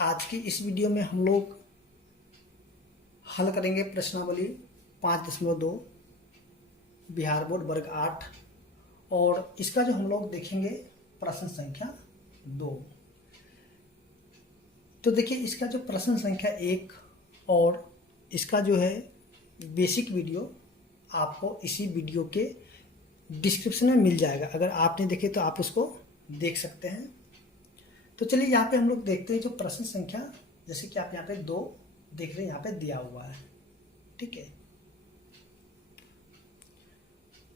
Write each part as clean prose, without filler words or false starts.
आज की इस वीडियो में हम लोग हल करेंगे प्रश्नावली 5.2 बिहार बोर्ड वर्ग 8 और इसका जो हम लोग देखेंगे प्रश्न संख्या 2। तो देखिए इसका जो प्रश्न संख्या 1 और इसका जो है बेसिक वीडियो आपको इसी वीडियो के डिस्क्रिप्शन में मिल जाएगा। अगर आपने देखे तो आप उसको देख सकते हैं। तो चलिए यहाँ पे हम लोग देखते हैं जो प्रश्न संख्या, जैसे कि आप यहाँ पे 2 देख रहे हैं, यहाँ पे दिया हुआ है, ठीक है।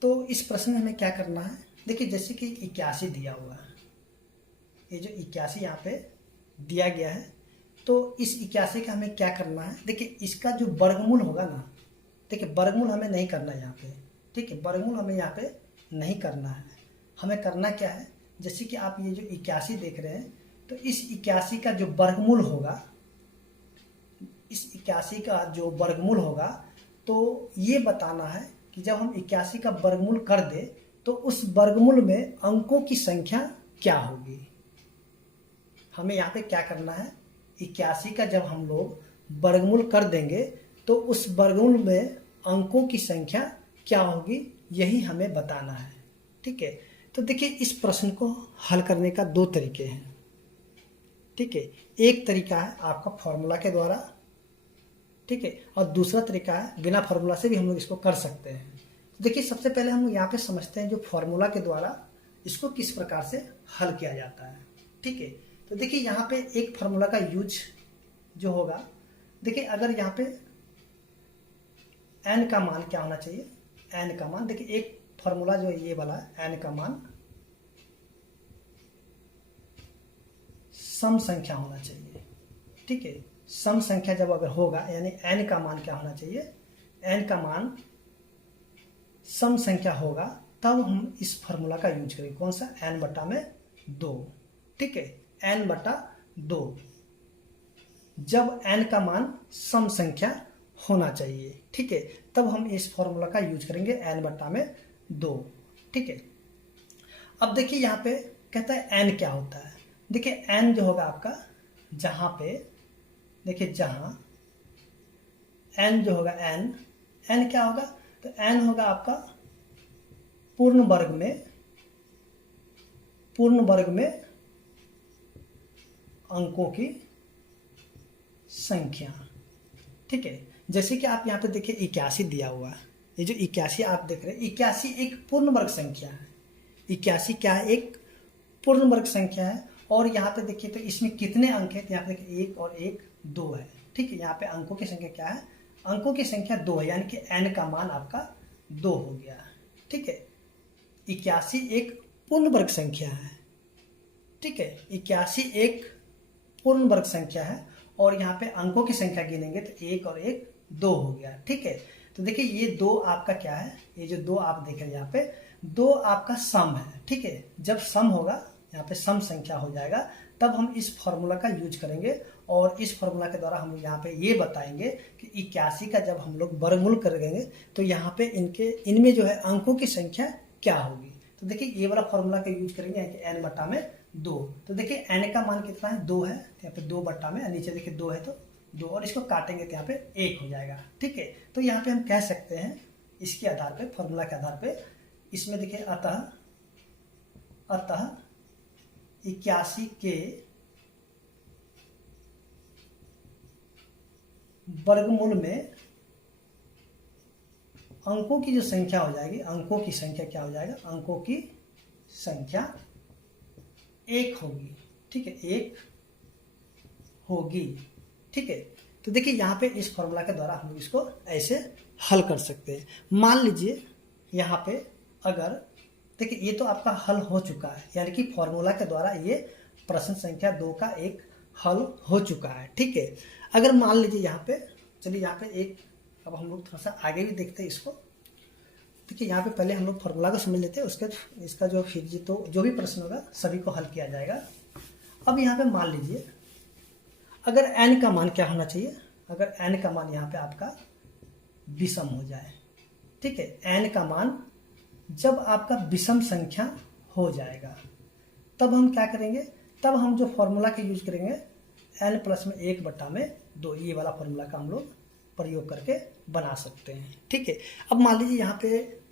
तो इस प्रश्न में हमें क्या करना है, देखिए जैसे कि 81 दिया हुआ है, ये जो 81 यहाँ पे दिया गया है, तो इस 81 का हमें क्या करना है। देखिए इसका जो वर्गमूल होगा ना, देखिए वर्गमूल हमें नहीं करना है यहाँ पे, ठीक है, वर्गमूल हमें यहाँ पे नहीं करना है। हमें करना क्या है, जैसे कि आप ये जो 81 देख रहे हैं, तो इस 81 का जो वर्गमूल होगा, इस 81 का जो वर्गमूल होगा, तो ये बताना है कि जब हम 81 का वर्गमूल कर दे तो उस वर्गमूल में अंकों की संख्या क्या होगी। हमें यहाँ पे क्या करना है, 81 का जब हम लोग वर्गमूल कर देंगे तो उस वर्गमूल में अंकों की संख्या क्या होगी, यही हमें बताना है, ठीक है। तो देखिए इस प्रश्न को हल करने का 2 तरीके हैं, ठीक है। एक तरीका है आपका फॉर्मूला के द्वारा, ठीक है, और दूसरा तरीका है बिना फॉर्मूला से भी हम लोग इसको कर सकते हैं। तो देखिए सबसे पहले हम लोग यहाँ पे समझते हैं जो फॉर्मूला के द्वारा इसको किस प्रकार से हल किया जाता है, ठीक है। तो देखिए यहाँ पे एक फार्मूला का यूज जो होगा, देखिए अगर यहाँ पे n का मान क्या होना चाहिए, n का मान, देखिए एक फार्मूला जो ये वाला n का मान सम संख्या होना चाहिए, ठीक है। सम संख्या जब अगर होगा यानी n का मान क्या होना चाहिए, n का मान सम संख्या होगा, तब हम इस फार्मूला का यूज करेंगे। कौन सा, n/2, ठीक है, n/2 जब n का मान सम संख्या होना चाहिए, ठीक है, तब हम इस फार्मूला का यूज करेंगे n/2, ठीक है। अब देखिए यहाँ पे कहता है n क्या होता है। देखिए n जो होगा आपका, जहां पे देखिए जहां n जो होगा, n क्या होगा, तो n होगा आपका पूर्ण वर्ग में अंकों की संख्या, ठीक है। जैसे कि आप यहाँ पे देखिए 81 दिया हुआ है, ये जो 81 आप देख रहे हैं, 81 एक पूर्ण वर्ग संख्या है। 81 क्या है, एक पूर्ण वर्ग संख्या है। और यहाँ पे देखिए तो इसमें कितने अंक है, तो यहाँ पे देखिए 1 और 1 2 है, ठीक है। यहाँ पे अंकों की संख्या क्या है, अंकों की संख्या 2 है, यानी कि n का मान आपका 2 हो गया, ठीक है। 81 एक पूर्ण वर्ग संख्या है, ठीक है, 81 एक पूर्ण वर्ग संख्या है। और यहाँ पे अंकों की संख्या गिनेंगे तो 1 और 1 2 हो गया, ठीक है। तो देखिए ये 2 आपका क्या है, ये जो 2 आप देख रहे हैं यहाँ पे 2 आपका सम है, ठीक है। जब सम होगा, यहाँ पे सम संख्या हो जाएगा, तब हम इस फॉर्मूला का यूज करेंगे। और इस फॉर्मूला के द्वारा हम यहाँ पे ये बताएंगे कि 81 का जब हम लोग वर्गमूल करेंगे तो यहाँ पे इनमें जो है अंकों की संख्या क्या होगी। तो देखिए ये वाला फॉर्मूला का यूज करेंगे n/2। तो देखिए n का मान कितना है, 2 है, तो यहाँ पे 2/, नीचे देखिए 2 है तो 2, और इसको काटेंगे तो यहाँ पे 1 हो जाएगा, ठीक है। तो यहाँ पे हम कह सकते हैं इसके आधार पे, फॉर्मूला के आधार पे, इसमें देखिए अतः 81 के वर्गमूल में अंकों की जो संख्या हो जाएगी, अंकों की संख्या क्या हो जाएगा, अंकों की संख्या 1 होगी, ठीक है, 1 होगी, ठीक है। तो देखिए यहाँ पे इस फॉर्मूला के द्वारा हम लोग इसको ऐसे हल कर सकते हैं। मान लीजिए यहाँ पे अगर देखिए ये तो आपका हल हो चुका है, यानी कि फॉर्मूला के द्वारा ये प्रश्न संख्या 2 का एक हल हो चुका है, ठीक है। अगर मान लीजिए यहाँ पे, चलिए यहाँ पे एक, अब हम लोग थोड़ा सा आगे भी देखते हैं इसको। देखिए यहाँ पे पहले हम लोग फॉर्मूला को समझ लेते हैं, उसके इसका जो फिर तो जो भी प्रश्न होगा सभी को हल किया जाएगा। अब यहाँ पे मान लीजिए अगर n का मान क्या होना चाहिए, अगर n का मान यहाँ पे आपका विषम हो जाए, ठीक है, n का मान जब आपका विषम संख्या हो जाएगा तब हम क्या करेंगे, तब हम जो फॉर्मूला का यूज करेंगे n प्लस में 1/2 ये वाला फॉर्मूला का हम लोग प्रयोग करके बना सकते हैं। ठीक है, अब मान लीजिए यहाँ पे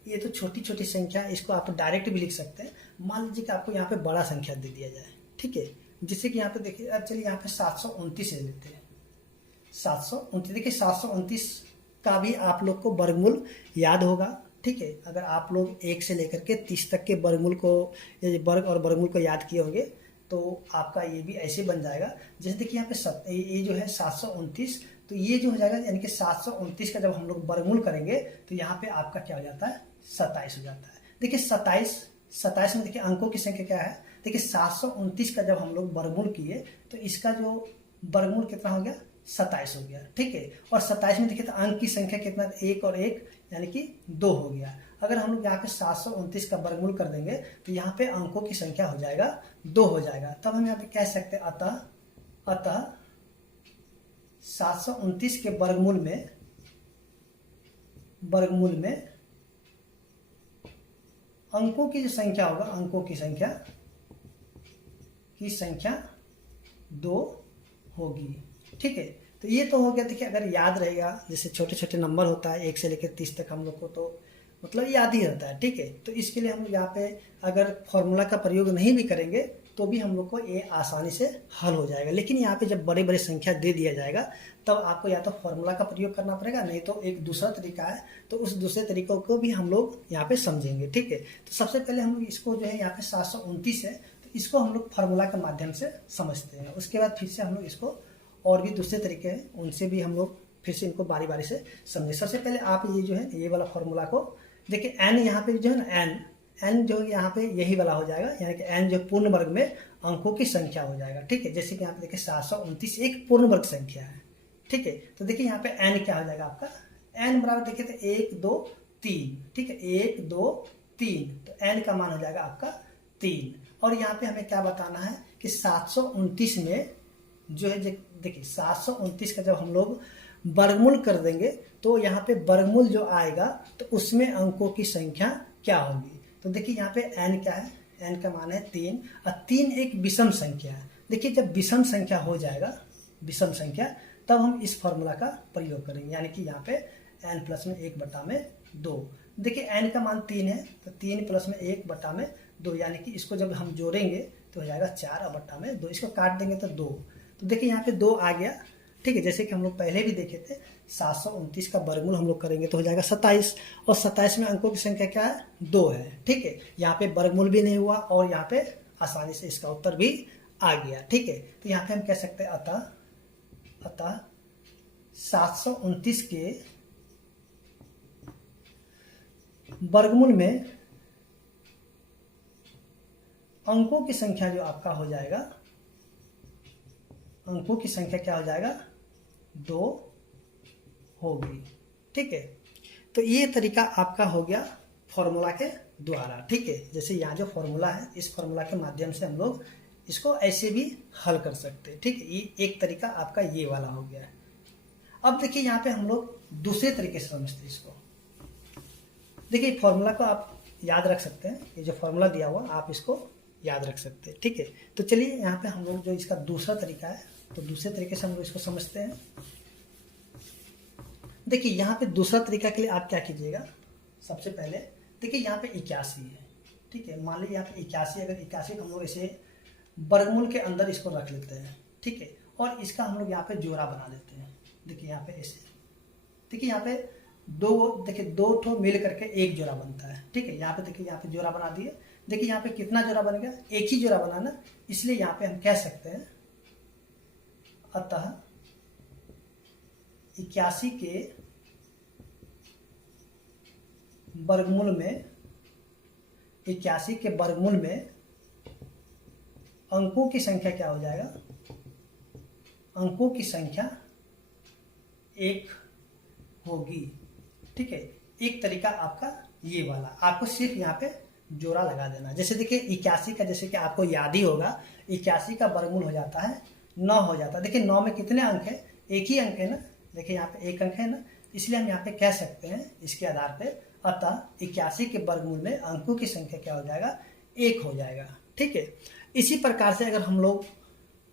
ये तो छोटी छोटी संख्या, इसको आप डायरेक्ट भी लिख सकते हैं। मान लीजिए कि आपको यहाँ पे बड़ा संख्या दे दिया जाए, ठीक है, जिससे कि यहाँ पे देखिए, अब चलिए यहाँ पे 729 ले लेते हैं। 729, देखिए 729 का भी आप लोग को वर्गमूल याद होगा। ठीक है, अगर आप लोग 1 से लेकर के 30 तक के वर्गमूल को, वर्ग और वर्गमूल को याद किए होंगे तो आपका ये भी ऐसे बन जाएगा। जैसे देखिए यहाँ पे ये जो है 729, तो ये जो हो जाएगा, यानी कि 729 का जब हम लोग वर्गमूल करेंगे तो यहाँ पे आपका क्या हो जाता है, 27 हो जाता है। देखिए 27 में देखिए अंकों की संख्या क्या है, देखिए 729 का जब हम लोग वर्गमूल किए तो इसका जो वर्गमूल कितना हो गया, 27 हो गया। ठीक है, और 27 में देखिए तो अंक की संख्या कितना, 1 और 1 यानी कि 2 हो गया। अगर हम लोग यहाँ पे 729 का वर्गमूल कर देंगे तो यहाँ पे अंकों की संख्या हो जाएगा 2 हो जाएगा। तब हम यहाँ पे कह सकते हैं अतः 729 के वर्गमूल में अंकों की जो संख्या होगा, अंकों की संख्या 2 होगी। ठीक है, तो ये तो हो गया। देखिए अगर याद रहेगा, जैसे छोटे छोटे नंबर होता है 1 से लेकर 30 तक हम लोग को तो मतलब याद ही रहता है। ठीक है, तो इसके लिए हम लोग यहाँ पे अगर फॉर्मूला का प्रयोग नहीं भी करेंगे तो भी हम लोग को ये आसानी से हल हो जाएगा। लेकिन यहाँ पे जब बड़े बड़े संख्या दे दिया जाएगा तब आपको या तो फॉर्मूला का प्रयोग करना पड़ेगा, नहीं तो एक दूसरा तरीका है, तो उस दूसरे तरीकों को भी हम लोग यहाँ पे समझेंगे। ठीक है, तो सबसे पहले हम लोग इसको जो है यहाँ पे 729 है तो इसको हम लोग फार्मूला के माध्यम से समझते हैं। उसके बाद फिर से हम लोग इसको और भी दूसरे तरीके हैं उनसे भी हम लोग फिर से इनको बारी बारी से समझे। सबसे पहले आप ये जो है ये वाला फॉर्मूला को देखिए, n यहाँ पे जो है ना, n जो यहाँ पे यही वाला हो जाएगा, यानी कि n जो पूर्ण वर्ग में अंकों की संख्या हो जाएगा। ठीक है, जैसे कि यहाँ पे देखिए 729 एक पूर्ण वर्ग संख्या है। ठीक है, तो देखिए यहाँ पे n क्या हो जाएगा आपका, n बराबर देखिए तो 1 2 3। ठीक है, 1 2 3, तो n का मान हो जाएगा आपका 3। और यहाँ पे हमें क्या बताना है कि 729 में जो है, देखिए 729 का जब हम लोग वर्गमूल कर देंगे तो यहाँ पे वर्गमूल जो आएगा तो उसमें अंकों की संख्या क्या होगी। तो देखिए यहाँ पे n क्या है, n का मान है 3 और 3 एक विषम संख्या है। देखिए जब विषम संख्या हो जाएगा, विषम संख्या, तब हम इस फॉर्मूला का प्रयोग करेंगे, यानी कि यहाँ पे n प्लस में 1/2। देखिए n का मान 3 है तो 3 प्लस में 1/2, यानी कि इसको जब हम जोड़ेंगे तो हो जाएगा 4/2। इसको काट देंगे तो 2। तो देखिए यहाँ पे 2 आ गया। ठीक है, जैसे कि हम लोग पहले भी देखे थे 729 का वर्गमूल हम लोग करेंगे तो हो जाएगा 27, और 27 में अंकों की संख्या क्या है, 2 है। ठीक है, यहाँ पे वर्गमूल भी नहीं हुआ और यहाँ पे आसानी से इसका उत्तर भी आ गया। ठीक है, तो यहाँ पे हम कह सकते हैं अतः 729 के वर्गमूल में अंकों की संख्या जो आपका हो जाएगा, अंकों की संख्या क्या हो जाएगा, 2 होगी। ठीक है, तो ये तरीका आपका हो गया फॉर्मूला के द्वारा। ठीक है, जैसे यहाँ जो फॉर्मूला है इस फॉर्मूला के माध्यम से हम लोग इसको ऐसे भी हल कर सकते हैं। ठीक है, ये एक तरीका आपका ये वाला हो गया है। अब देखिए यहाँ पे हम लोग दूसरे तरीके से समझते हैं इसको। देखिए फॉर्मूला को आप याद रख सकते हैं, ये जो फॉर्मूला दिया हुआ आप इसको याद रख सकते हैं। ठीक है, तो चलिए यहाँ पे हम लोग जो इसका दूसरा तरीका है तो दूसरे तरीके से हम लोग इसको समझते हैं। देखिए यहाँ पे दूसरा तरीका के लिए आप क्या कीजिएगा, सबसे पहले देखिए यहाँ पे 81 है। ठीक है, मान लीजिए यहाँ पे 81, अगर 81 हम लोग इसे वर्गमूल के अंदर इसको रख लेते हैं। ठीक है, और इसका हम लोग यहाँ पे जोड़ा बना लेते हैं। देखिए यहाँ पे ऐसे, देखिए यहाँ पे दो ठो मिल करके एक जोड़ा बनता है। ठीक है, यहाँ पे देखिए यहाँ पे जोड़ा बना दिए। देखिए यहाँ पे कितना जोड़ा बन गया, एक ही जोड़ा बना ना, इसलिए यहाँ पे हम कह सकते हैं अतः 81 के वर्गमूल में, 81 के वर्गमूल में अंकों की संख्या क्या हो जाएगा, अंकों की संख्या 1 होगी। ठीक है, एक तरीका आपका ये वाला, आपको सिर्फ यहाँ पे जोड़ा लगा देना। जैसे देखिए 81 का, जैसे कि आपको याद ही होगा, 81 का वर्गमूल हो जाता है 9 हो जाता है। देखिए 9 में कितने अंक है, एक ही अंक है ना, देखिए यहाँ पे एक अंक है ना, इसलिए हम यहाँ पे कह सकते हैं इसके आधार पे अतः 81 के वर्गमूल में अंकों की संख्या क्या हो जाएगा, 1 हो जाएगा। ठीक है, इसी प्रकार से अगर हम लोग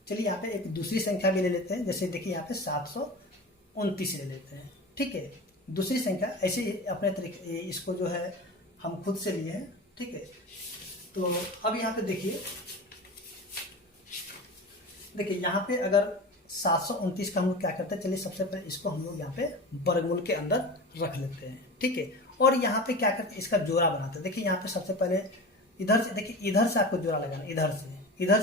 चलिए यहाँ पे एक दूसरी संख्या भी ले लेते हैं। जैसे देखिए यहाँ पे 729 ले लेते हैं, ठीक है। दूसरी संख्या ऐसे ही अपने तरीके इसको जो है हम खुद से लिए हैं, ठीक है। तो अब यहाँ पे देखिए यहाँ पे अगर 729 का हम लोग क्या करते हैं, चलिए सबसे पहले इसको हम लोग यहाँ पे वर्गमूल के अंदर रख लेते हैं, ठीक है। और यहाँ पे क्या करते हैं, इसका जोड़ा बनाते हैं। देखिए यहाँ पे सबसे पहले इधर से, देखिए इधर से आपको जोड़ा लगाना, इधर से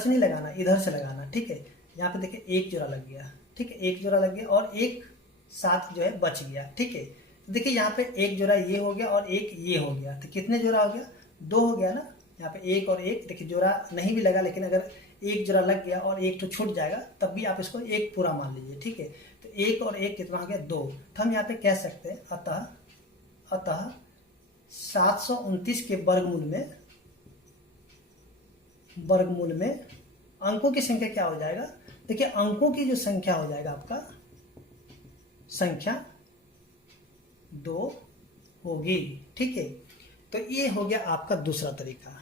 नहीं लगाना, इधर से लगाना, ठीक है। यहाँ पे देखिए एक जोड़ा लग गया, ठीक है, एक जोड़ा लग गया और एक साथ जो है बच गया, ठीक है। तो देखिए यहाँ पे एक जोड़ा ये हो गया और एक ये हो गया, तो कितने जोड़ा हो गया, 2 हो गया ना। यहाँ पे एक और एक, देखिए जोड़ा नहीं भी लगा, लेकिन अगर एक जोड़ा लग गया और एक तो छूट जाएगा तब भी आप इसको एक पूरा मान लीजिए, ठीक है। तो एक और एक कितना हो गया, 2। तो हम यहाँ पे कह सकते हैं अतः 729 के वर्गमूल में अंकों की संख्या क्या हो जाएगा। देखिए अंकों की जो संख्या हो जाएगा आपका, संख्या 2 होगी, ठीक है। तो ये हो गया आपका दूसरा तरीका,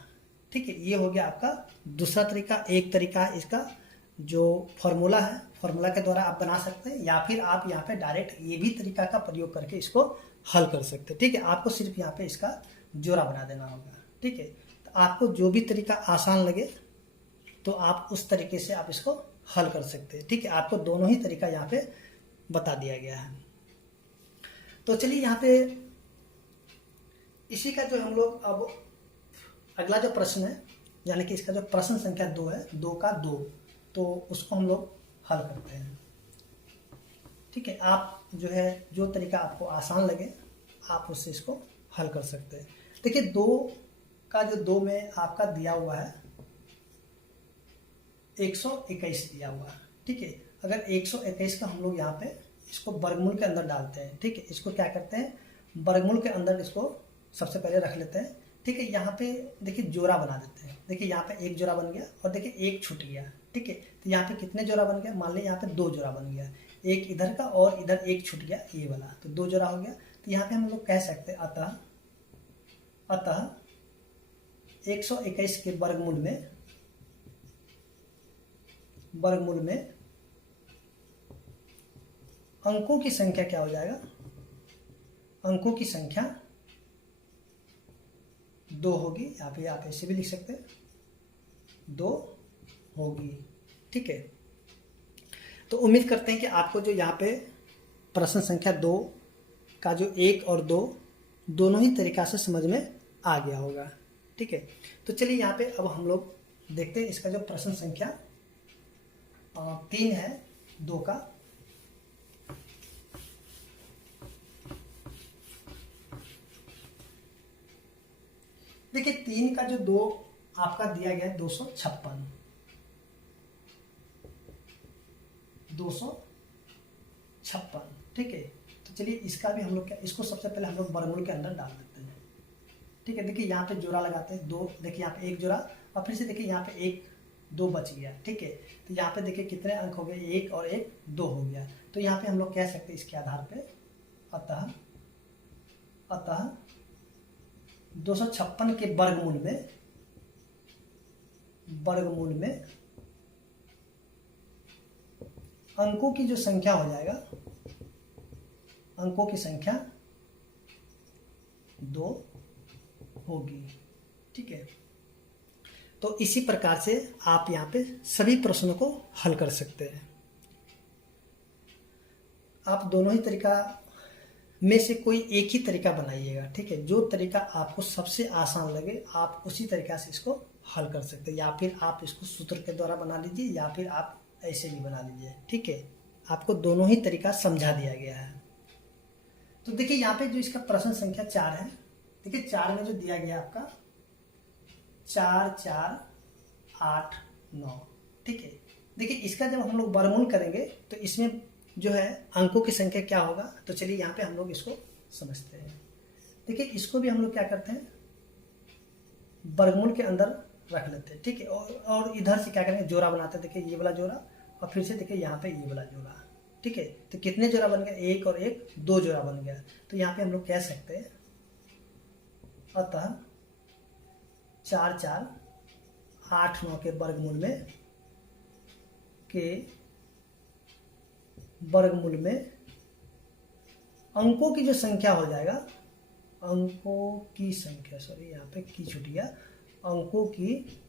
ठीक है। ये हो गया आपका दूसरा तरीका। एक तरीका है इसका जो फॉर्मूला है, फॉर्मूला के द्वारा आप बना सकते हैं, या फिर आप यहाँ पे डायरेक्ट ये भी तरीका का प्रयोग करके इसको हल कर सकते हैं, ठीक है। आपको सिर्फ यहाँ पे इसका जोड़ा बना देना होगा, ठीक है। तो आपको जो भी तरीका आसान लगे तो आप उस तरीके से आप इसको हल कर सकते हैं, ठीक है। आपको दोनों ही तरीका यहाँ पे बता दिया गया है। तो चलिए यहाँ पे इसी का जो हम लोग अब अगला जो प्रश्न है, यानी कि इसका जो प्रश्न संख्या 2 है, 2 का 2, तो उसको हम लोग हल करते हैं, ठीक है। आप जो है जो तरीका आपको आसान लगे आप उससे इसको हल कर सकते हैं। देखिए 2 का जो 2 में आपका दिया हुआ है 121 दिया हुआ है, ठीक है। अगर 121 का हम लोग यहाँ पे इसको वर्गमूल के अंदर डालते हैं, ठीक है। इसको क्या करते हैं, वर्गमूल के अंदर इसको सबसे पहले रख लेते हैं, ठीक है। यहाँ पे देखिए जोड़ा बना देते हैं। देखिए यहाँ पे एक जोड़ा बन गया और देखिए एक छूट गया, ठीक है। तो यहाँ पे कितने जोड़ा बन गया, मान लीजिए यहाँ पे 2 जोड़ा बन गया, एक इधर का और इधर एक छूट गया ये वाला, तो 2 जोड़ा हो गया। तो यहाँ पे हम लोग कह सकते हैं अतः 121 के वर्गमूल में अंकों की संख्या क्या हो जाएगा, अंकों की संख्या 2 होगी। यहाँ पे आप ऐसे भी लिख सकते हैं, 2 होगी, ठीक है। तो उम्मीद करते हैं कि आपको जो यहाँ पे प्रश्न संख्या 2 का जो 1 और 2 दोनों ही तरीका से समझ में आ गया होगा, ठीक है। तो चलिए यहाँ पे अब हम लोग देखते हैं इसका जो प्रश्न संख्या 3 है 2 का। देखिए 3 का जो 2 आपका दिया गया है 256, ठीक है। तो चलिए इसका भी हम लोग क्या, इसको सबसे पहले हम लोग वर्गमूल के अंदर डाल देते हैं, ठीक है। देखिए यहाँ पे जोड़ा लगाते हैं 2, देखिए यहाँ पे एक जोड़ा और फिर से देखिए यहाँ पे 1 2 बच गया, ठीक है। तो यहाँ पे देखिए कितने अंक हो गए, 1 और 1 2 हो गया। तो यहाँ पे हम लोग कह सकते हैं इसके आधार पे अतः 256 के वर्गमूल में अंकों की जो संख्या हो जाएगा, अंकों की संख्या 2 होगी, ठीक है। तो इसी प्रकार से आप यहाँ पे सभी प्रश्नों को हल कर सकते हैं। आप दोनों ही तरीका में से कोई एक ही तरीका बनाइएगा, ठीक है। जो तरीका आपको सबसे आसान लगे आप उसी तरीका से इसको हल कर सकते हैं, या फिर आप इसको सूत्र के द्वारा बना लीजिए या फिर आप ऐसे भी बना लीजिए, ठीक है। आपको दोनों ही तरीका समझा दिया गया है। तो देखिए यहाँ पे जो इसका प्रश्न संख्या 4 है, देखिए 4 में जो दिया गया आपका 4 4 8 9, ठीक है। देखिए इसका जब हम लोग वर्गमूल करेंगे तो इसमें जो है अंकों की संख्या क्या होगा, तो चलिए यहाँ पे हम लोग इसको समझते हैं। देखिए इसको भी हम लोग क्या करते हैं, वर्गमूल के अंदर रख लेते हैं, ठीक है। और इधर से क्या करेंगे, जोड़ा बनाते हैं। देखिए ये वाला जोड़ा और फिर से देखिए यहाँ पे ये वाला जोड़ा, ठीक है। तो कितने जोड़ा बन गया, 1 और 1 2 जोड़ा बन गया। तो यहाँ पे हम लोग कह सकते हैं अतः 4 4 8 9 के वर्गमूल में के वर्गमूल में अंकों की जो संख्या हो जाएगा, अंकों की संख्या, सॉरी यहाँ पे की छूट गया, अंकों की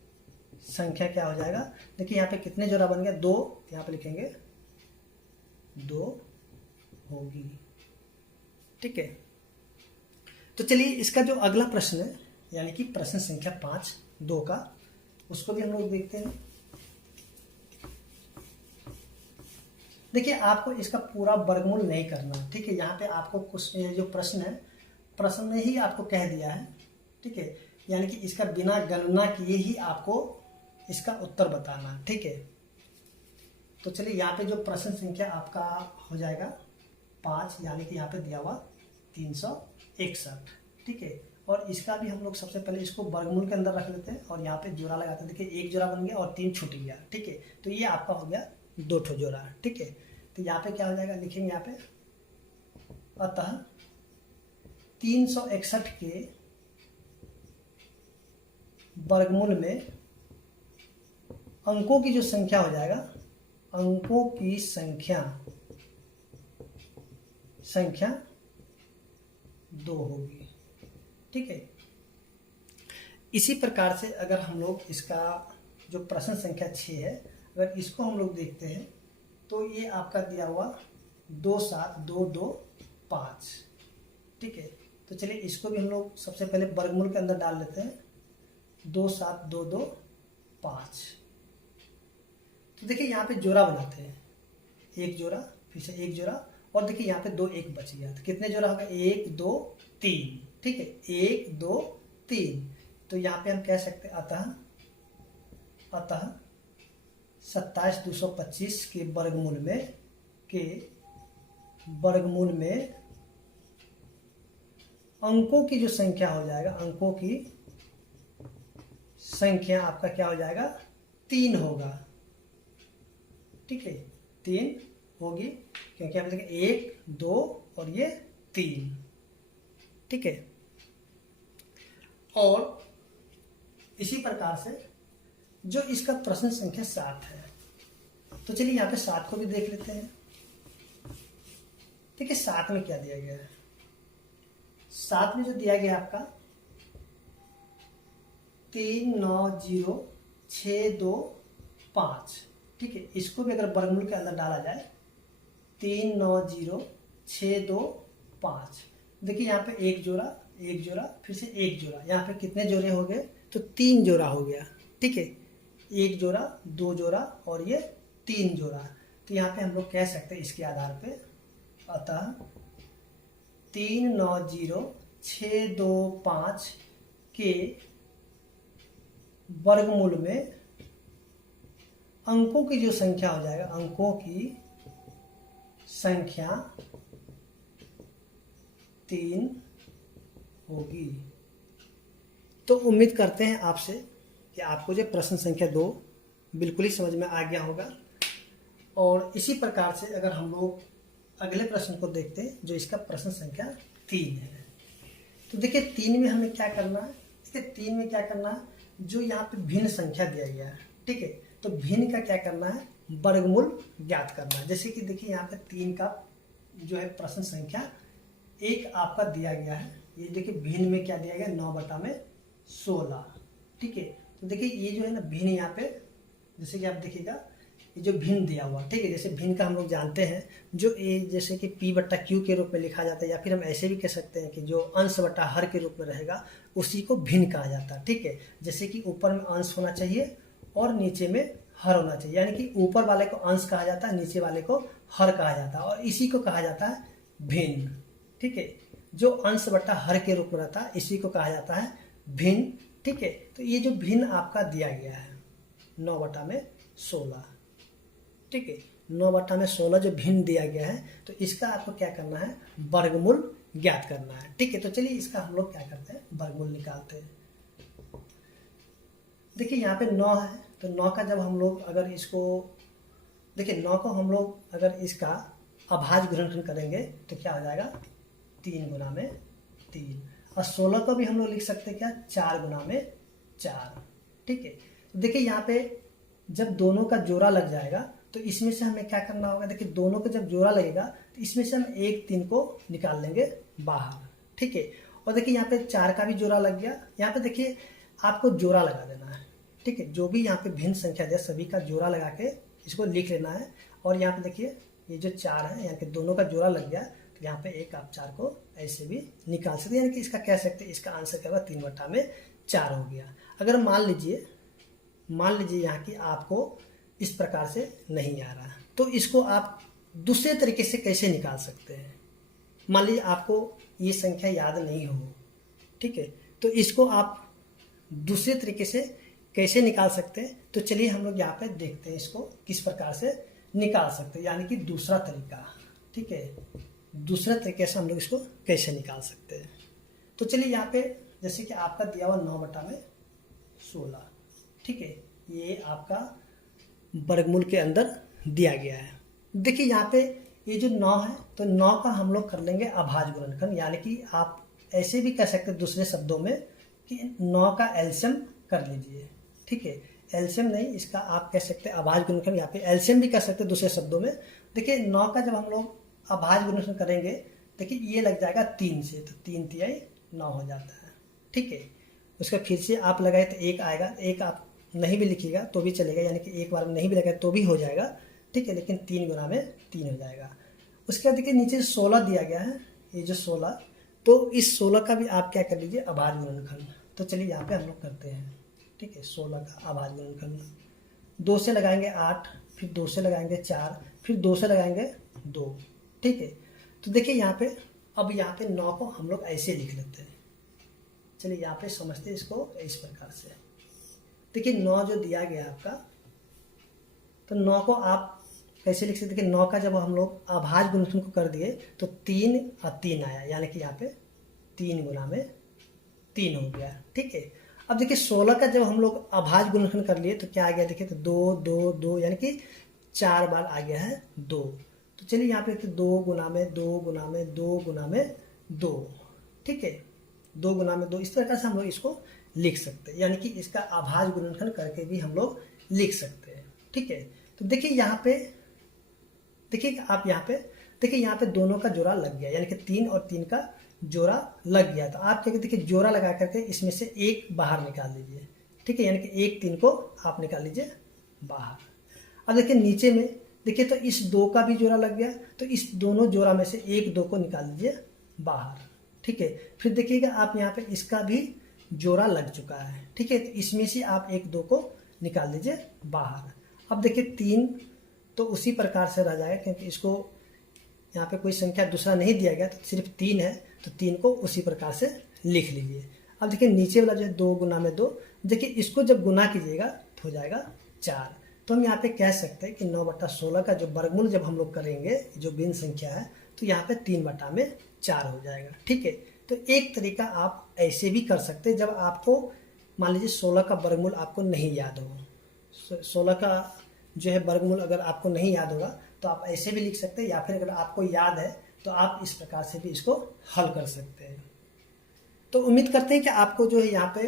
संख्या क्या हो जाएगा, देखिए यहाँ पे कितने जोड़ा बन गया, 2, यहाँ पे लिखेंगे 2 होगी। ठीक है, तो चलिए इसका जो अगला प्रश्न है, यानी कि प्रश्न संख्या 5 2 का, उसको भी हम लोग देखते हैं। देखिए आपको इसका पूरा वर्गमूल नहीं करना, ठीक है। यहाँ पे आपको कुछ जो प्रश्न है, प्रश्न में ही आपको कह दिया है, ठीक है, यानी कि इसका बिना गणना किए ही आपको इसका उत्तर बताना, ठीक है। तो चलिए यहाँ पे जो प्रश्न संख्या आपका हो जाएगा 5, यानी कि यहाँ पे दिया हुआ 361, ठीक है। और इसका भी हम लोग सबसे पहले इसको वर्गमूल के अंदर रख लेते हैं और यहाँ पे जोड़ा लगाते हैं। देखिए 1 जोड़ा बन गया और 3 छूट गया, ठीक है। तो ये आपका हो गया 2 ठो जोड़ा, ठीक है। तो यहाँ पे क्या हो जाएगा, लिखेंगे यहाँ पे, अतः 361 के वर्गमूल में अंकों की जो संख्या हो जाएगा, अंकों की संख्या 2 होगी, ठीक है। इसी प्रकार से अगर हम लोग इसका जो प्रश्न संख्या 6 है, अगर इसको हम लोग देखते हैं तो ये आपका दिया हुआ 2 7 2 2 5, ठीक है। तो चलिए इसको भी हम लोग सबसे पहले वर्गमूल के अंदर डाल लेते हैं, 2 7 2 2 5। तो देखिए यहाँ पे जोड़ा बनाते हैं, 1 जोड़ा, फिर से 1 जोड़ा, और देखिए यहाँ पे 2 1 बच गया, तो कितने जोड़ा होगा, 1 2 3, ठीक है, 1 2 3। तो यहाँ पे हम कह सकते हैं अतः 27,225 के वर्गमूल में अंकों की जो संख्या हो जाएगा, अंकों की संख्या आपका क्या हो जाएगा, 3 होगा, ठीक है, 3 होगी, क्योंकि आप देखिए 1 2 और ये 3, ठीक है। और इसी प्रकार से जो इसका प्रश्न संख्या 7 है, तो चलिए यहाँ पे 7 को भी देख लेते हैं। ठीक है, 7 में क्या दिया गया है, 7 में जो दिया गया आपका 390,625, ठीक है। इसको भी अगर वर्गमूल के अंदर डाला जाए, 390,625, देखिए यहाँ पे 1 जोड़ा 1 जोड़ा, फिर से 1 जोड़ा, यहाँ पे कितने जोड़े हो गए, तो 3 जोड़ा हो गया, ठीक है। 1 जोड़ा 2 जोड़ा और ये 3 जोड़ा। तो यहाँ पे हम लोग कह सकते हैं इसके आधार पे, अतः 390,625 के वर्गमूल में अंकों की जो संख्या हो जाएगा, अंकों की संख्या 3 होगी। तो उम्मीद करते हैं आपसे कि आपको जो प्रश्न संख्या 2 बिल्कुल ही समझ में आ गया होगा। और इसी प्रकार से अगर हम लोग अगले प्रश्न को देखते हैं, जो इसका प्रश्न संख्या 3 है, तो देखिए 3 में हमें क्या करना है, देखिए 3 में क्या करना है, जो यहाँ पे भिन्न संख्या दिया गया है, ठीक है, तो भिन्न का क्या करना है, वर्गमूल ज्ञात करना है। जैसे कि देखिए यहाँ पे 3 का जो है प्रश्न संख्या 1 आपका दिया गया है, ये देखिए भिन्न में क्या दिया गया, 9/16, ठीक है। तो देखिए ये जो है ना भिन्न, यहाँ पे जैसे कि आप देखिएगा ये जो भिन्न दिया हुआ, ठीक है, जैसे भिन्न का हम लोग जानते हैं, जो ए जैसे कि P/Q के रूप में लिखा जाता है, या फिर हम ऐसे भी कह सकते हैं कि जो अंश बटा हर के रूप में रहेगा उसी को भिन्न कहा जाता है, ठीक है। जैसे कि ऊपर में अंश होना चाहिए और नीचे में हर होना चाहिए, यानी कि ऊपर वाले को अंश कहा जाता है, नीचे वाले को हर कहा जाता है, और इसी को कहा जाता है भिन्न, ठीक है। जो अंश बटा हर के रूप में रहता है इसी को कहा जाता है भिन्न, ठीक है। तो ये जो भिन्न आपका दिया गया है 9/16, ठीक है, 9/16 जो भिन्न दिया गया है, तो इसका आपको क्या करना है, वर्गमूल ज्ञात करना है, ठीक है। तो चलिए इसका हम लोग क्या करते हैं, वर्गमूल निकालते हैं। देखिए यहाँ पे 9 है, तो 9 का जब हम लोग अगर इसको देखिए 9 को हम लोग अगर इसका अभाज्य गुणनखंड करेंगे तो क्या हो जाएगा, 3 गुना में 3, और 16 को भी हम लोग लिख सकते हैं क्या, 4 गुना में 4, ठीक है। तो देखिए यहाँ पे जब दोनों का जोड़ा लग जाएगा तो इसमें से हमें क्या करना होगा, देखिए दोनों का जब जोड़ा लगेगा तो इसमें से हम 1 3 को निकाल लेंगे बाहर, ठीक है। और देखिए यहाँ पे 4 का भी जोड़ा लग गया। यहाँ पे देखिए आपको जोड़ा लगा देना है, ठीक है। जो भी यहाँ पे भिन्न संख्या है सभी का जोड़ा लगा के इसको लिख लेना है। और यहाँ पे देखिए ये जो 4 है यहाँ के दोनों का जोड़ा लग गया, तो यहाँ पे एक आप 4 को ऐसे भी निकाल सकते हैं, यानी कि इसका कह सकते हैं इसका आंसर क्या होगा 3/4 हो गया। अगर मान लीजिए यहाँ की आपको इस प्रकार से नहीं आ रहा, तो इसको आप दूसरे तरीके से कैसे निकाल सकते हैं। मान लीजिए आपको ये संख्या याद नहीं हो, ठीक है, तो इसको आप दूसरे तरीके से कैसे निकाल सकते हैं। तो चलिए हम लोग यहाँ पे देखते हैं इसको किस प्रकार से निकाल सकते हैं, यानी कि दूसरा तरीका, ठीक है। दूसरे तरीके से हम लोग इसको कैसे निकाल सकते हैं। तो चलिए यहाँ पे जैसे कि आपका दिया हुआ 9/16, ठीक है, ये आपका वर्गमूल के अंदर दिया गया है। देखिए यहाँ पे ये जो 9 है, तो 9 का हम लोग कर लेंगे अभाज्य गुणनखंड, यानी कि आप ऐसे भी कह सकते हैं दूसरे शब्दों में कि 9 का एलसीएम कर लीजिए, ठीक है। एलसीएम नहीं, इसका आप कह सकते हैं अभाज्य गुणनखंड, यहाँ पे एलसीएम भी कह सकते हैं दूसरे शब्दों में। देखिए 9 का जब हम लोग अभाज्य गुणनखंड करेंगे, देखिए ये लग जाएगा 3 से, तो 3 तिहाई 9 हो जाता है, ठीक है। उसका फिर से आप लगाए तो 1 आएगा, 1 आप नहीं भी लिखिएगा तो भी चलेगा, यानी कि एक बार में नहीं भी लगाए तो भी हो जाएगा, ठीक है, लेकिन 3 गुना में 3 हो जाएगा। उसके बाद देखिए नीचे 16 दिया गया है, ये जो 16, तो इस 16 का भी आप क्या कर लीजिए अभाज्य गुणनखंड। तो चलिए यहाँ पे हम लोग करते हैं, ठीक है। 16 का अभाज्य गुणनखंड 2 से लगाएंगे 8, फिर 2 से लगाएंगे 4, फिर 2 से लगाएंगे 2, ठीक है। तो देखिए यहाँ पे अब यहाँ पे 9 को हम लोग ऐसे लिख लेते हैं। चलिए यहाँ पे समझते हैं इसको इस प्रकार से। देखिए 9 जो दिया गया आपका, तो 9 को आप कैसे लिख सकते हैं। 9 का जब हम लोग अभाज्य गुणनखंड को कर दिए तो 3 और 3 आया, यानी कि यहाँ पे 3 गुना में 3 हो गया, ठीक है। अब देखिए 16 का जब हम लोग अभाज्य गुणनखंड कर लिए तो क्या आ गया, देखिए तो 2 2 2, यानी कि 4 बार आ गया है 2। तो चलिए यहाँ पे 2 गुना में 2 गुना में 2 गुना में 2, ठीक है, 2 गुना में 2, इस प्रकार से हम लोग इसको लिख सकते हैं, यानी कि इसका अभाज्य गुणनखंड करके भी हम लोग लिख सकते हैं, ठीक है। तो देखिए यहाँ पे देखिए आप यहाँ पे दोनों का जोड़ा लग गया, यानी कि 3 और 3 का जोड़ा लग गया। तो आप क्या देखिए जोड़ा लगा करके इसमें से 1 बाहर निकाल लीजिए, ठीक है, यानी कि 1 3 को आप निकाल लीजिए बाहर। अब देखिए नीचे में देखिए तो इस 2 का भी जोड़ा लग गया, तो इस दोनों जोड़ा में से 1 2 को निकाल लीजिए बाहर, ठीक है। फिर देखिएगा आप यहाँ पे इसका भी जोड़ा लग चुका है, ठीक है, तो इसमें से आप 1 2 को निकाल लीजिए बाहर। अब देखिए 3 तो उसी प्रकार से रह जाएगा, क्योंकि इसको यहाँ पे कोई संख्या दूसरा नहीं दिया गया, तो सिर्फ 3 है, तो 3 को उसी प्रकार से लिख लीजिए। अब देखिए नीचे वाला जो है 2 गुना में 2, देखिए इसको जब गुना कीजिएगा तो हो जाएगा 4। तो हम यहाँ पे कह सकते हैं कि 9/16 का जो वर्गमूल जब हम लोग करेंगे, जो भिन्न संख्या है, तो यहाँ पे 3/4 हो जाएगा, ठीक है। तो एक तरीका आप ऐसे भी कर सकते हैं, जब आपको मान लीजिए 16 का वर्गमूल आपको नहीं याद हो, 16 का जो है वर्गमूल अगर आपको नहीं याद होगा तो आप ऐसे भी लिख सकते हैं, या फिर अगर आपको याद है तो आप इस प्रकार से भी इसको हल कर सकते हैं। तो उम्मीद करते हैं कि आपको जो है यहाँ पे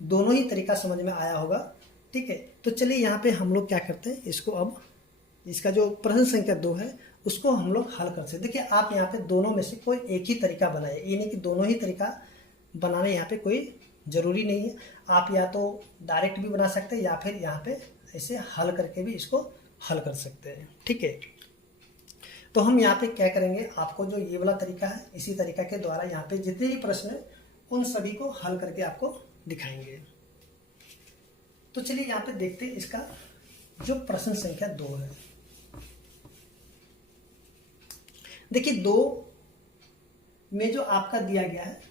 दोनों ही तरीका समझ में आया होगा, ठीक है। तो चलिए यहाँ पे हम लोग क्या करते हैं, इसको अब इसका जो प्रश्न संख्या 2 है उसको हम लोग हल कर सकते हैं। देखिए आप यहाँ पे दोनों में से कोई एक ही तरीका बनाए, ये नहीं कि दोनों ही तरीका बनाने यहाँ पे कोई ज़रूरी नहीं है। आप या तो डायरेक्ट भी बना सकते हैं, या फिर यहाँ पे ऐसे हल करके भी इसको हल कर सकते हैं, ठीक है। तो हम यहाँ पे क्या करेंगे, आपको जो ये वाला तरीका है इसी तरीका के द्वारा यहाँ पे जितने भी प्रश्न है उन सभी को हल करके आपको दिखाएंगे। तो चलिए यहाँ पे देखते हैं इसका जो प्रश्न संख्या 2 है। देखिए 2 में जो आपका दिया गया है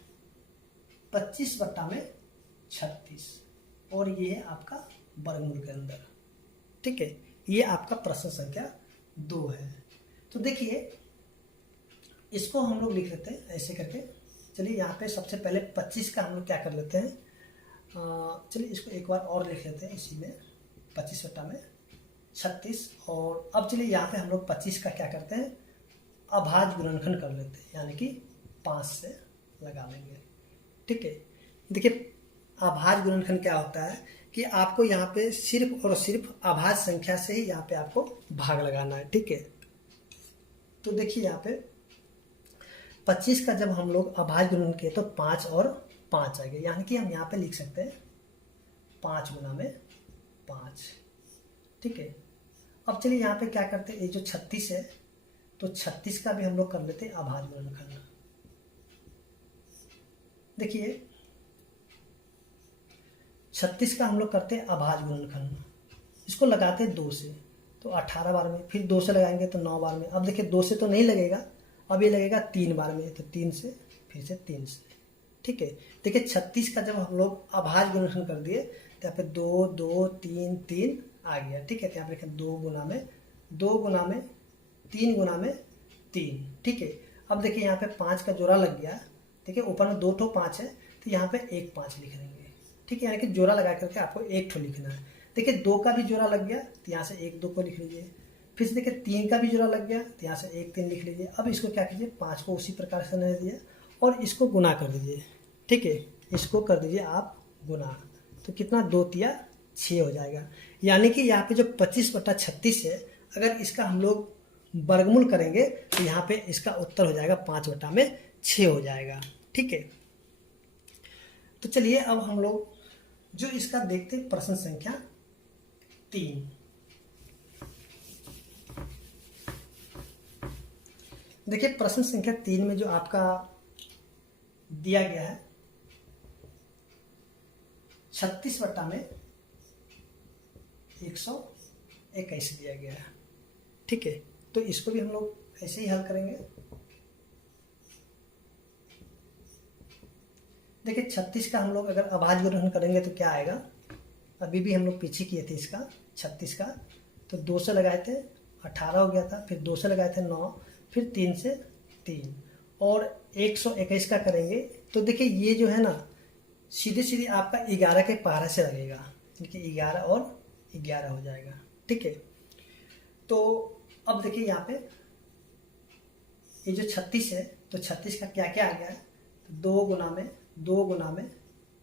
25/36, और ये है आपका वर्गमूल के अंदर, ठीक है, ये आपका प्रश्न संख्या 2 है। तो देखिए इसको हम लोग लिख लेते हैं ऐसे करके। चलिए यहाँ पे सबसे पहले 25 का हम लोग क्या कर लेते हैं, चलिए इसको एक बार और लिख लेते हैं इसी में 25/36। और अब चलिए यहाँ पे हम लोग 25 का क्या करते हैं, अभाज्य गुणनखंड कर लेते हैं, यानी कि 5 से लगा लेंगे, ठीक है। देखिए अभाज्य गुणनखंड क्या होता है कि आपको यहाँ पे सिर्फ और सिर्फ अभाज्य संख्या से ही यहाँ पे आपको भाग लगाना है, ठीक है। तो देखिए यहाँ पे 25 का जब हम लोग अभाज्य गुणन किए तो 5 और 5 आ गए, यानी कि हम यहाँ पे लिख सकते हैं 5 गुना में 5, ठीक है। अब चलिए यहाँ पे क्या करते हैं, ये जो 36 है तो 36 का भी हम लोग कर लेते हैं अभाज्य गुणनखंड। देखिए 36 का हम लोग करते हैं अभाज्य गुणनखंड, इसको लगाते हैं 2 से, तो 18 बार में, फिर 2 से लगाएंगे तो 9 बार में। अब देखिए 2 से तो नहीं लगेगा, अब ये लगेगा 3 बार में, तो 3 से, फिर से 3 से, ठीक है। देखिए 36 का जब हम लोग अभाज्य गुणनखंड कर दिए तो यहाँ पे 2 2 3 3 आ गया, ठीक है। तो यहाँ पे देखें 2 गुना में 2 गुना में 3 गुना में 3, ठीक है। अब देखिए यहाँ पे 5 का जोड़ा लग गया, देखिए ऊपर में 2 ठो 5 है तो यहाँ पे 1 5 लिख देंगे, ठीक है। यानी कि जोड़ा लगा करके आपको 1 ठो लिखना है। देखिए 2 का भी जोड़ा लग गया तो यहाँ से 1 2 को लिख लीजिए, फिर से देखिए 3 का भी जोड़ा लग गया तो यहाँ से 1 3 लिख लीजिए। अब इसको क्या कीजिए, 5 को उसी प्रकार से रहने दीजिए और इसको गुना कर दीजिए, ठीक है। इसको कर दीजिए आप गुना, तो कितना 2 तिया 6 हो जाएगा। यानी कि यहाँ पे जो 25/36 है, अगर इसका हम लोग वर्गमूल करेंगे तो यहाँ पे इसका उत्तर हो जाएगा 5/6 हो जाएगा, ठीक है। तो चलिए अब हम लोग जो इसका देखते हैं प्रश्न संख्या 3। देखिए प्रश्न संख्या 3 में जो आपका दिया गया है 36/121 दिया गया है, ठीक है। तो इसको भी हम लोग ऐसे ही हल करेंगे। देखिए 36 का हम लोग अगर अभाज्य गुणन करेंगे तो क्या आएगा, अभी भी हम लोग पीछे किए थे इसका 36 का, तो 2 से लगाए थे 18 हो गया था, फिर 2 से लगाए थे 9, फिर 3 से 3, और 121 का करेंगे तो देखिए ये जो है ना सीधे सीधे आपका 11 के पहाड़ा से लगेगा, क्योंकि 11 और 11 हो जाएगा, ठीक है। तो अब देखिए यहाँ पे ये जो 36 है तो 36 का क्या क्या आ गया है, 2 गुना में 2 गुना में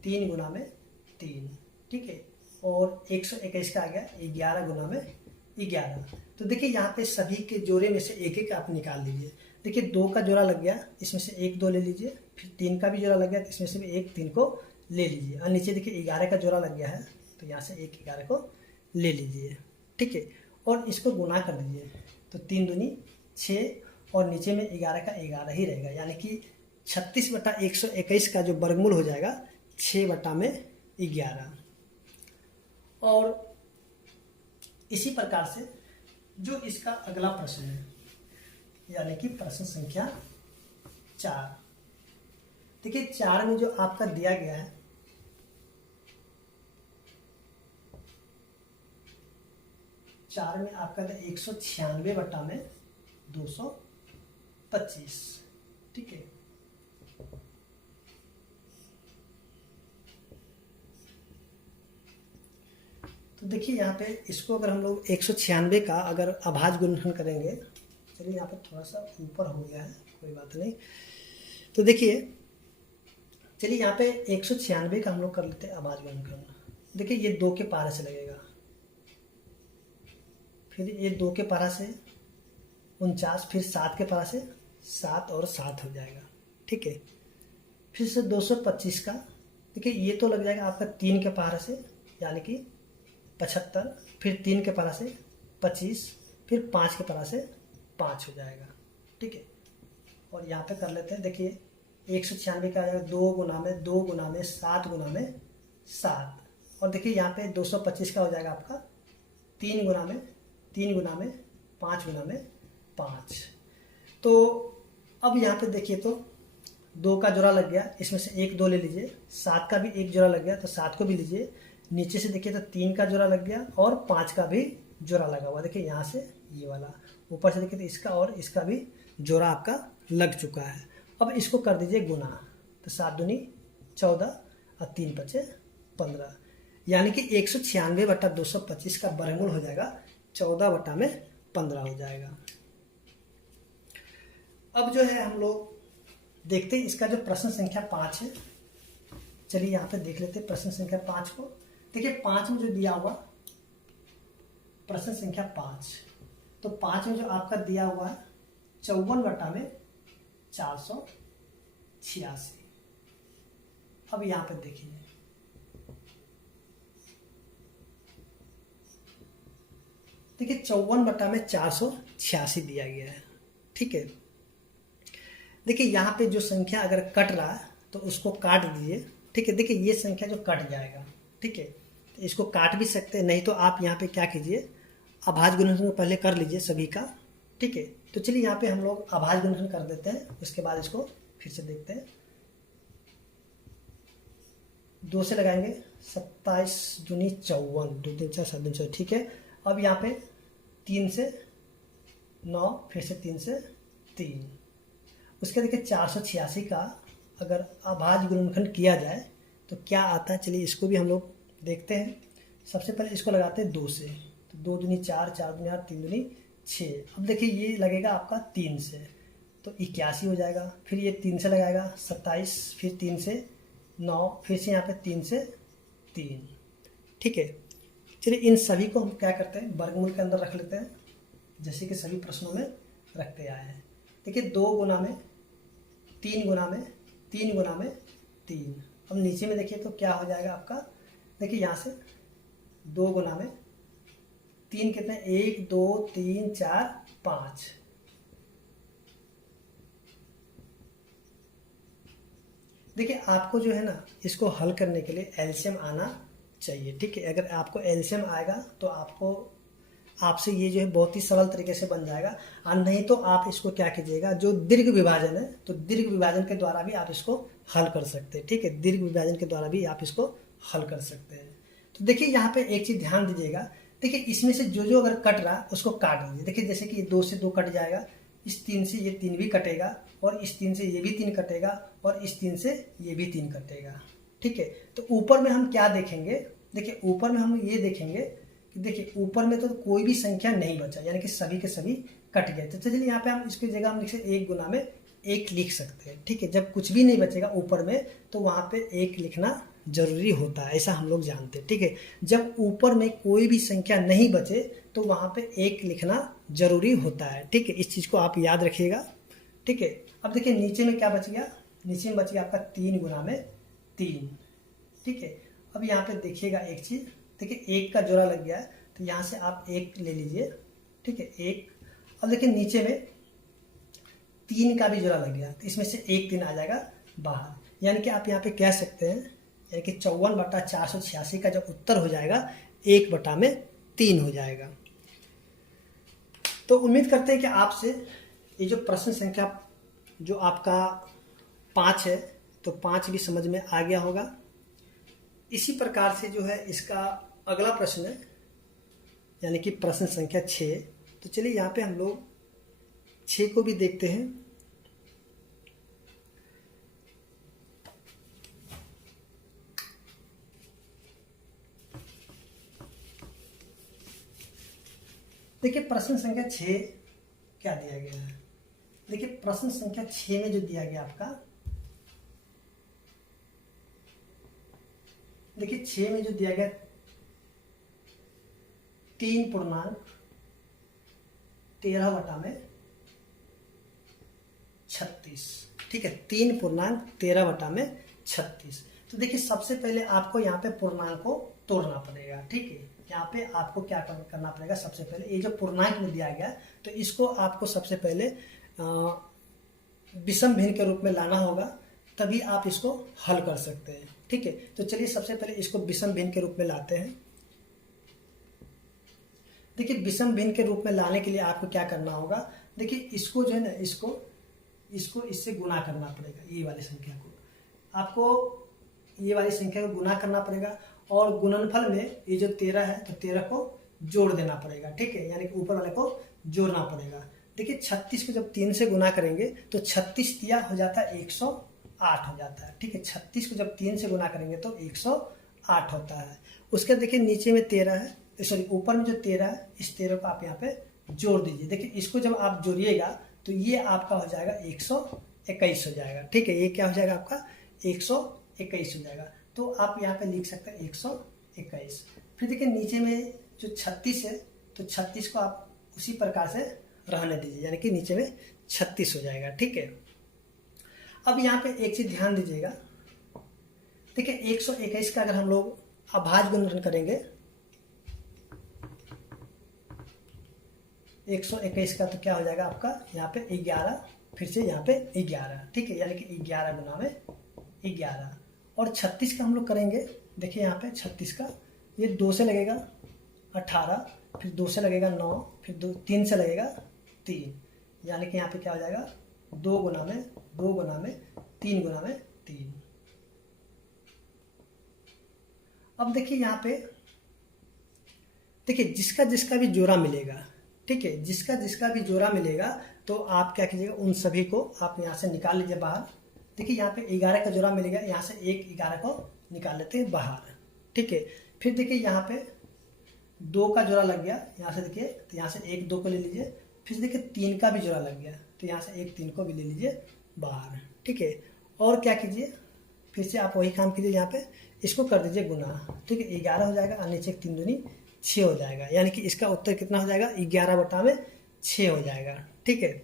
3 गुना में 3, ठीक है। और 121 का आ गया 11 गुना में 11। तो देखिए यहाँ पे सभी के जोड़े में से एक एक आप निकाल लीजिए। देखिए 2 का जोड़ा लग गया, इसमें से 1 2 ले लीजिए, फिर 3 का भी जोड़ा लग गया तो इसमें से भी 1 3 को ले लीजिए, और नीचे देखिए 11 का जोड़ा लग गया है तो यहाँ से 1 11 को ले लीजिए, ठीक है। और इसको गुना कर दीजिए तो 3 दूनी 6, और नीचे में 11 का 11 ही रहेगा, यानी कि 36/121 का जो वर्गमूल हो जाएगा 6/11। और इसी प्रकार से जो इसका अगला प्रश्न है, यानी कि प्रश्न संख्या 4। देखिए 4 में जो आपका दिया गया है 4 में आपका 196/225, ठीक है। तो देखिए यहाँ पे इसको अगर हम लोग 196 का अगर अभाज्य गुणनखंड करेंगे, चलिए यहाँ पे थोड़ा सा ऊपर हो गया है, कोई बात नहीं। तो देखिए चलिए यहाँ पे 196 का हम लोग कर लेते हैं अभाज्य गुणनखंड। देखिए ये 2 के पहाड़े से लगेगा, फिर ये 2 के पहाड़ा से 49, फिर 7 के पहाड़ा से 7 और 7 हो जाएगा, ठीक है। फिर से 225 का, देखिए ये तो लग जाएगा आपका 3 के पहाड़ा से, यानी कि 75, फिर 3 के पहाड़ा से 25, फिर 5 के पहाड़ा से 5 हो जाएगा, ठीक है। और यहाँ पे कर लेते हैं, देखिए 196 का आ जाएगा 2 गुना में 2 गुना में 7 गुना में 7, और देखिए यहाँ पे 225 का हो जाएगा आपका 3 गुना में 3 गुना में 5 गुना में 5। तो अब यहाँ पे देखिए तो 2 का जोड़ा लग गया, इसमें से 1 2 ले लीजिए, 7 का भी 1 जोड़ा लग गया तो 7 को भी लीजिए, नीचे से देखिए तो 3 का जोड़ा लग गया और 5 का भी जोड़ा लगा हुआ, देखिए यहाँ से ये वाला, ऊपर से देखिए तो इसका और इसका भी जोड़ा आपका लग चुका है। अब इसको कर दीजिए गुना, तो 7 दूनी 14 और 3 5 15, यानी कि 196/225 का वर्गमूल हो जाएगा 14/15 हो जाएगा। अब जो है हम लोग देखते हैं इसका जो प्रश्न संख्या 5 है, चलिए यहाँ पे देख लेते हैं प्रश्न संख्या 5 को। देखिए 5 में जो दिया हुआ प्रश्न संख्या 5, तो 5 में जो आपका दिया हुआ है 54/486। अब यहां पे देखिए, देखिए 54/486 दिया गया है, ठीक है। देखिए यहाँ पे जो संख्या अगर कट रहा है तो उसको काट दीजिए, ठीक है। देखिए ये संख्या जो कट जाएगा, ठीक है, तो इसको काट भी सकते हैं, नहीं तो आप यहाँ पे क्या कीजिए, अभाज्य गुणनखंड को पहले कर लीजिए सभी का, ठीक है। तो चलिए यहाँ पे हम लोग अभाज्य गुणनखंड कर देते हैं, उसके बाद इसको फिर से देखते हैं। 2 से लगाएंगे, 27 दूनी 54, 2 3 4 7 4, ठीक है। अब यहाँ पे 3 से 9, फिर से 3 से 3, उसके देखिए 486 का अगर अभाज्य गुणनखंड किया जाए तो क्या आता है, चलिए इसको भी हम लोग देखते हैं। सबसे पहले इसको लगाते हैं 2 से, तो 2 दूनी 4, 4 दूनी 8, 3 दूनी 6। अब देखिए ये लगेगा आपका 3 से, तो 81 हो जाएगा। फिर ये 3 से लगाएगा 27, फिर 3 से 9, फिर से यहाँ पे 3 से 3, ठीक है। चलिए इन सभी को हम क्या करते हैं, वर्गमूल के अंदर रख लेते हैं, जैसे कि सभी प्रश्नों में रखते आए हैं। देखिए 2 गुना में 3 गुना में 3 गुना में 3। अब नीचे में देखिए तो क्या हो जाएगा आपका, देखिए यहाँ से 2 गुना में 3 कितने, 1 2 3 4 5। देखिए आपको जो है ना इसको हल करने के लिए एलसीएम आना चाहिए, ठीक है। अगर आपको एलसीएम आएगा तो आपसे ये जो है बहुत ही सरल तरीके से बन जाएगा, और नहीं तो आप इसको क्या कीजिएगा, जो दीर्घ विभाजन है तो दीर्घ विभाजन के द्वारा भी आप इसको हल कर सकते हैं, ठीक है। दीर्घ विभाजन के द्वारा भी आप इसको हल कर सकते हैं। तो देखिए यहाँ पे एक चीज ध्यान दीजिएगा, देखिए इसमें से जो जो अगर कट रहा उसको काट दीजिए। देखिए जैसे कि 2 से 2 कट जाएगा, इस 3 से ये 3 भी कटेगा, और इस 3 से ये भी 3 कटेगा, और इस 3 से ये भी 3 कटेगा, ठीक है। तो ऊपर में हम क्या देखेंगे, देखिए ऊपर में हम ये देखेंगे कि देखिए ऊपर में तो कोई भी संख्या नहीं बचा, यानी कि सभी के सभी कट गए। तो चलिए यहाँ पे हम इसकी जगह हम लिख सकते 1 गुना में 1 लिख सकते हैं, ठीक है। जब कुछ भी नहीं बचेगा ऊपर में तो वहाँ पे 1 लिखना जरूरी होता है, ऐसा हम लोग जानते हैं, ठीक है। जब ऊपर में कोई भी संख्या नहीं बचे तो वहाँ पे 1 लिखना जरूरी होता है, ठीक है। इस चीज़ को आप याद रखिएगा, ठीक है। अब देखिए नीचे में क्या बच गया, नीचे में बच गया आपका 3 गुना में 3, ठीक है। अब यहाँ पे देखिएगा एक चीज़, देखिए 1 का जोड़ा लग गया है, तो यहाँ से आप 1 ले लीजिए, ठीक है, 1। अब देखिए नीचे में 3 का भी जोड़ा लग गया, तो इसमें से 1 3 आ जाएगा बाहर, यानी कि आप यहाँ पे कह सकते हैं, यानी कि 54/486 का जो उत्तर हो जाएगा 1/3 हो जाएगा। तो उम्मीद करते हैं कि आपसे ये जो प्रश्न संख्या जो आपका 5 है तो 5 भी समझ में आ गया होगा। इसी प्रकार से जो है इसका अगला प्रश्न है, यानी कि प्रश्न संख्या 6। तो चलिए यहाँ पे हम लोग 6 को भी देखते हैं। देखिए प्रश्न संख्या 6 क्या दिया गया है, देखिए प्रश्न संख्या 6 में जो दिया गया आपका, देखिए 6 में जो दिया गया 3.13/36, ठीक है, 3.13/36। तो देखिए सबसे पहले आपको यहाँ पे पूर्णांक को तोड़ना पड़ेगा, ठीक है। यहाँ पे आपको क्या करना पड़ेगा, सबसे पहले ये जो पूर्णांक में दिया गया तो इसको आपको सबसे पहले विषम भिन्न के रूप में लाना होगा, तभी आप इसको हल कर सकते हैं, ठीक है। तो चलिए सबसे पहले इसको विषम भिन्न के रूप में लाते हैं। देखिए विषम भिन्न के रूप में लाने के लिए आपको क्या करना होगा, देखिए इसको जो है ना इसको इससे गुना करना पड़ेगा, ये वाली संख्या को आपको ये वाली संख्या को गुना करना पड़ेगा, और गुणनफल में ये जो 13 है तो 13 को जोड़ देना पड़ेगा, ठीक है, यानी कि ऊपर वाले को जोड़ना पड़ेगा। देखिए 36 को जब 3 से गुना करेंगे तो 36 तिया हो जाता है 108 हो जाता है, ठीक है। 36 को जब 3 से गुना करेंगे तो 108 होता है। उसके देखिए नीचे में 13 है, सॉरी ऊपर में जो 13 है, इस 13 को आप यहाँ पे जोड़ दीजिए। देखिए इसको जब आप जोड़िएगा तो ये आपका हो जाएगा 121 हो जाएगा, ठीक है। ये क्या हो जाएगा आपका 121 हो जाएगा। तो आप यहाँ पे लिख सकते हैं 121, 21। फिर देखिए नीचे में जो 36 है, तो 36 को आप उसी प्रकार से रहने दीजिए, यानी कि नीचे में 36 हो जाएगा। ठीक है, अब यहाँ पे एक चीज ध्यान दीजिएगा, देखिए 121 का अगर हम लोग अभाज्य गुणन करेंगे, 121 का तो क्या हो जाएगा आपका यहाँ पे 11, फिर से यहाँ पे 11। ठीक है, यानी कि 11 गुना में 11। और 36 का हम लोग करेंगे, देखिए यहाँ पे 36 का ये 2 से लगेगा 18, फिर 2 से लगेगा 9, फिर 3 से लगेगा 3, यानी कि यहाँ पे क्या हो जाएगा 2 गुना में 2 गुना में 3 गुना में 3। अब देखिए यहाँ पे देखिए जिसका जिसका भी जोड़ा मिलेगा, ठीक है, जिसका जिसका भी जोड़ा मिलेगा तो आप क्या कीजिएगा, उन सभी को आप यहाँ से निकाल लीजिए बाहर। देखिए यहाँ पे 11 का जोड़ा मिलेगा, यहाँ से एक 11 को निकाल लेते हैं बाहर। ठीक है, फिर देखिए यहाँ पे 2 का जोड़ा लग गया, यहाँ से देखिए तो यहाँ से एक 2 को ले लीजिए, फिर देखिए 3 का भी जोड़ा लग गया, तो यहाँ से एक 3 को भी ले लीजिए बाहर। ठीक है, और क्या कीजिए, फिर से आप वही काम कीजिए, यहाँ पे इसको कर दीजिए गुना। ठीक है, 11 हो जाएगा और नीचे 3 दूनी 6 हो जाएगा, यानी कि इसका उत्तर कितना हो जाएगा 11/6 हो जाएगा। ठीक है,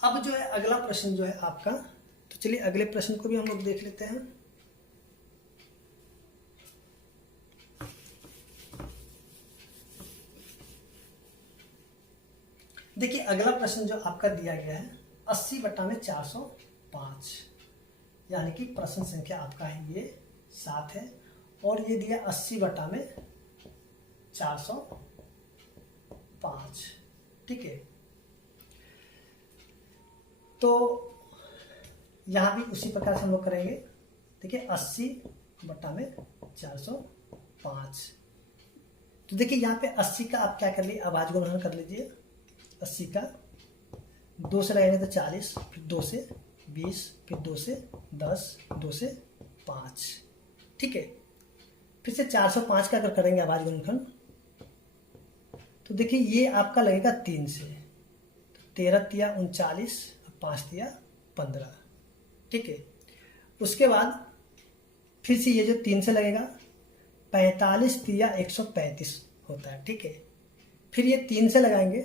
अब जो है अगला प्रश्न जो है आपका, तो चलिए अगले प्रश्न को भी हम लोग देख लेते हैं। देखिए अगला प्रश्न जो आपका दिया गया है 80/405, यानी कि प्रश्न संख्या आपका है ये 7 है, और ये दिया 80/405। ठीक है, तो यहां भी उसी प्रकार से हम लोग करेंगे। देखिए 80/405, तो देखिए यहाँ पे 80 का आप क्या कर लीजिए, अभाज्य गुणन कर लीजिए। 80 का 2 से लगाएंगे तो 40, फिर 2 से 20, फिर 2 से 10, 2 से 5। ठीक है, फिर से 405 का अगर करेंगे अभाज्य गुणनखंड, तो देखिए ये आपका लगेगा 3 से, तो 13 तिया 39, 5 तिया 15। ठीक है, उसके बाद फिर से ये जो 3 से लगेगा 45 तिया 135 होता है। ठीक है, फिर ये 3 से लगाएंगे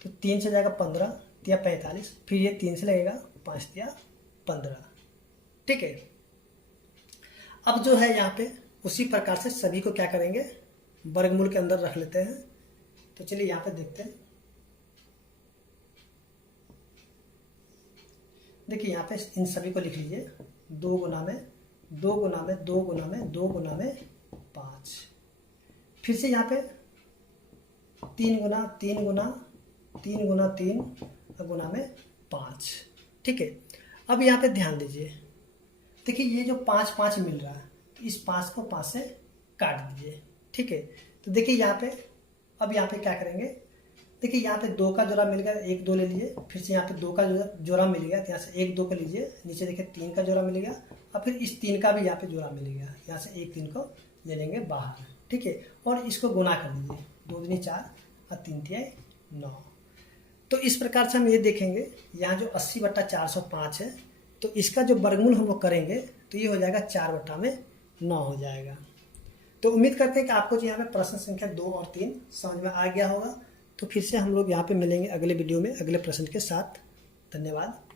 तो 3 से जाएगा 15 तिया 45, फिर ये 3 से लगेगा 5 तिया 15। ठीक है, अब जो है यहाँ पे उसी प्रकार से सभी को क्या करेंगे, वर्गमूल के अंदर रख लेते हैं। तो चलिए यहाँ पे देखते हैं। देखिए यहाँ पे इन सभी को लिख लीजिए, 2 गुना में 2 गुना में 2 गुना में 2 गुना में 5, फिर से यहाँ पे 3 गुना 3 गुना 3 गुना 3 गुना में 5। ठीक है, अब यहाँ पे ध्यान दीजिए, देखिए ये जो 5 5 मिल रहा है, तो इस 5 को 5 से काट दीजिए। ठीक है, तो देखिए यहाँ पे अब यहाँ पे क्या करेंगे, देखिए यहाँ पे 2 का जोड़ा मिल गया, 1 2 ले लीजिए, फिर से यहाँ पे 2 का जोड़ा मिल गया, तो यहाँ से 1 2 को लीजिए, नीचे देखिए 3 का जोड़ा मिल गया, और फिर इस 3 का भी यहाँ पे जोड़ा मिल गया, यहाँ से 1 3 को ले लेंगे बाहर। ठीक है, और इसको गुना कर दीजिए, 2 दूनी 4 और 3 तिया 9। तो इस प्रकार से हम ये देखेंगे, यहाँ जो 80/405 है, तो इसका जो वर्गमूल हम लोग करेंगे तो ये हो जाएगा 4/9 हो जाएगा। तो उम्मीद करते हैं कि आपको जो यहाँ पे प्रश्न संख्या 2 और 3 समझ में आ गया होगा। तो फिर से हम लोग यहाँ पे मिलेंगे अगले वीडियो में अगले प्रश्न के साथ। धन्यवाद।